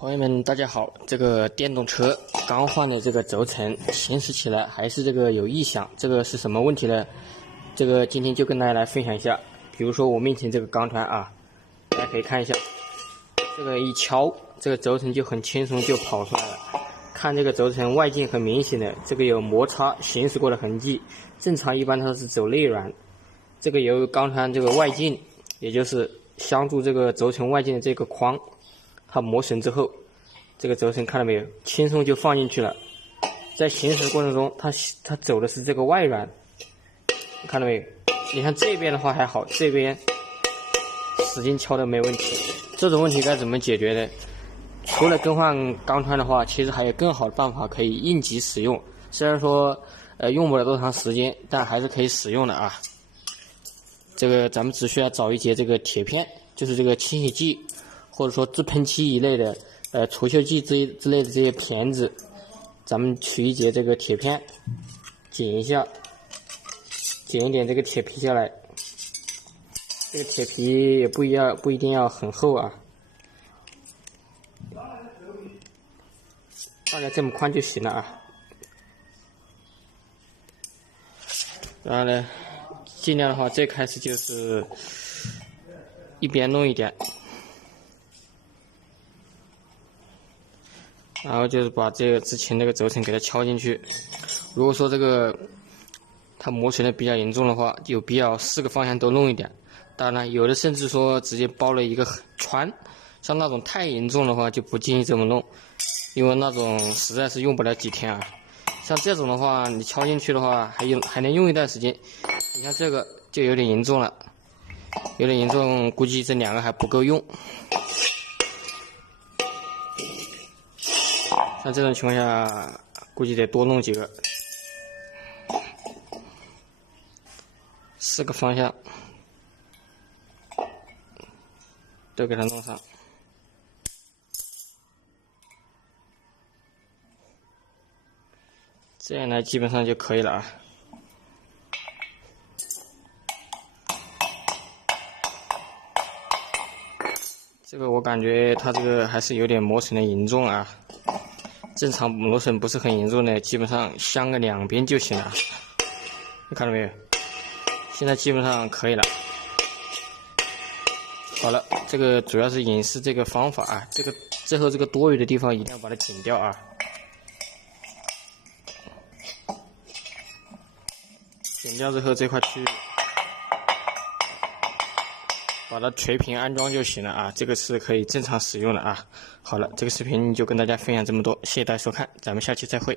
朋友们，大家好！这个电动车刚换的这个轴承，行驶起来还是这个有异响，这个是什么问题呢？这个今天就跟大家来分享一下。比如说我面前这个钢团啊，大家可以看一下，这个一敲，这个轴承就很轻松就跑出来了。看这个轴承外径很明显的，这个有摩擦行驶过的痕迹。正常一般它是走内软，这个由钢团这个外径，也就是镶住这个轴承外径的这个框。它磨损之后，这个轴承看到没有，轻松就放进去了。在行驶过程中，它走的是这个外软，你看到没有？你看这边的话还好，这边使劲敲的没问题。这种问题该怎么解决呢？除了更换钢团的话，其实还有更好的办法可以应急使用。虽然说用不了多长时间，但还是可以使用的啊。这个咱们只需要找一节这个铁片，就是这个清洗剂。或者说制喷漆一类的，除锈剂之类的这些钳子，咱们取一节这个铁片，剪一下，剪一点这个铁皮下来。这个铁皮也不一定要很厚啊，大概这么宽就行了啊。然后呢，尽量的话，最开始就是一边弄一点。然后就是把这个之前那个轴承给它敲进去。如果说这个它磨损的比较严重的话，有必要4个方向都弄一点。当然，有的甚至说直接包了一个穿，像那种太严重的话就不建议这么弄，因为那种实在是用不了几天啊。像这种的话，你敲进去的话还能用一段时间。你看这个就有点严重了，有点严重，估计这2个还不够用。像这种情况下，估计得多弄几个，4个方向都给它弄上。这样呢，基本上就可以了啊。这个我感觉它这个还是有点磨损的严重啊。正常磨损不是很严重的，基本上镶个2边就行了。你看到没有？现在基本上可以了。好了，这个主要是演示这个方法啊，这个最后这个多余的地方一定要把它剪掉啊。剪掉之后这块区域，把它锤平安装就行了啊，这个是可以正常使用的啊。好了，这个视频就跟大家分享这么多，谢谢大家收看，咱们下期再会。